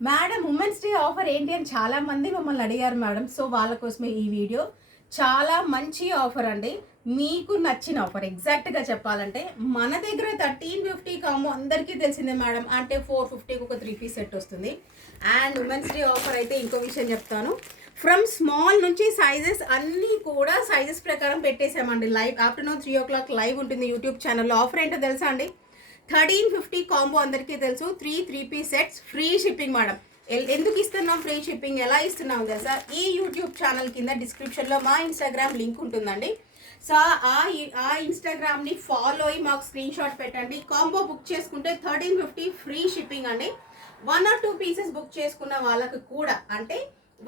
Madam women's day offer ఏంటి అని చాలా మంది మమ్మల్ని అడిగారు మేడం. సో వాళ్ళ కోసమే ఈ వీడియో. చాలా మంచి ఆఫర్ అండి. మీకు నచ్చిన ఆఫర్ ఎగ్జాక్ట్గా చెప్పాలంటే మన దగ్గర 1350 కామో అందరికీ తెలిసిందే మేడం. అంటే 450కి ఒక 3 పీస్ సెట్ వస్తుంది. అండ్ ఉమెన్స్ డే ఆఫర్ అయితే ఇంకో విషయం చెప్తాను. ఫ్రమ్ స్మాల్ నుంచి సైజెస్ అన్నీ కూడా సైజెస్ ప్రకారం పెట్టేసామండి. లైవ్ ఆఫ్టర్నూన్ 3 o'clock లైవ్ ఉంటుంది యూట్యూబ్ ఛానల్లో. ఆఫర్ ఏంటో తెలుసా అండి? 1350 కాంబో అందరికీ తెలుసు. 3 piece sets free shipping madam. ఎందుకు ఇస్తున్నాం ఫ్రీ షిప్పింగ్, ఎలా ఇస్తున్నాం తెలుసా? ఈ యూట్యూబ్ ఛానల్ కింద డిస్క్రిప్షన్లో మా ఇన్స్టాగ్రామ్ లింక్ ఉంటుందండి. సో ఆ ఇన్స్టాగ్రామ్ని ఫాలో అయ్యి మాకు స్క్రీన్ షాట్ పెట్టండి. కాంబో బుక్ చేసుకుంటే 1350 ఫ్రీ షిప్పింగ్ అండి. 1 or 2 పీసెస్ బుక్ చేసుకున్న వాళ్ళకు కూడా అంటే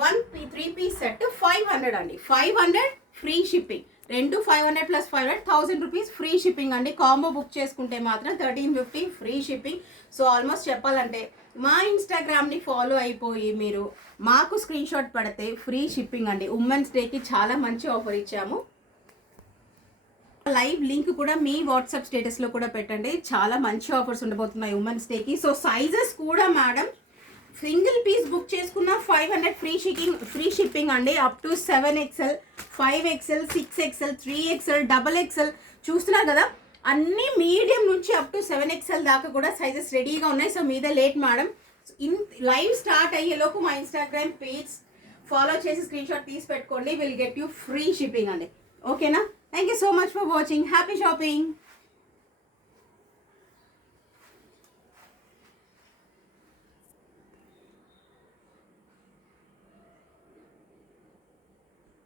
3 పీస్ సెట్ 500 అండి. 500 free shipping. 500 + 500 1000 rupees free shipping అండి. కాంబో బుక్ చేసుకుంటే మాత్రం 1350 ఫ్రీ షిప్పింగ్. సో ఆల్మోస్ట్ చెప్పాలంటే మా ఇన్స్టాగ్రామ్ని ఫాలో అయిపోయి మీరు మాకు స్క్రీన్ షాట్ పడితే ఫ్రీ షిప్పింగ్ అండి. ఉమెన్స్ డేకి చాలా మంచి ఆఫర్ ఇచ్చాము. లైవ్ లింక్ కూడా మీ వాట్సాప్ స్టేటస్లో కూడా పెట్టండి. చాలా మంచి ఆఫర్స్ ఉండబోతున్నాయి ఉమెన్స్ డేకి. సో సైజెస్ కూడా మేడం సింగిల్ పీస్ బుక్ చేసుకున్న 500 ఫ్రీ షిప్పింగ్ అండి. Up to 7XL, 5XL, 6XL, 3XL, XXL చూస్తున్నారు కదా. అన్ని మీడియం నుంచి అప్ టు 7XL దాకా కూడా సైజెస్ రెడీగా ఉన్నాయి. సో మీదే లేట్ మేడం. లైవ్ స్టార్ట్ అయ్యేలోపు మా ఇన్స్టాగ్రామ్ పేజ్ ఫాలో చేసి స్క్రీన్ షాట్ తీసి పెట్టుకోండి. Will get you free shipping అండి. ఓకేనా? Thank you so much for watching. Happy shopping.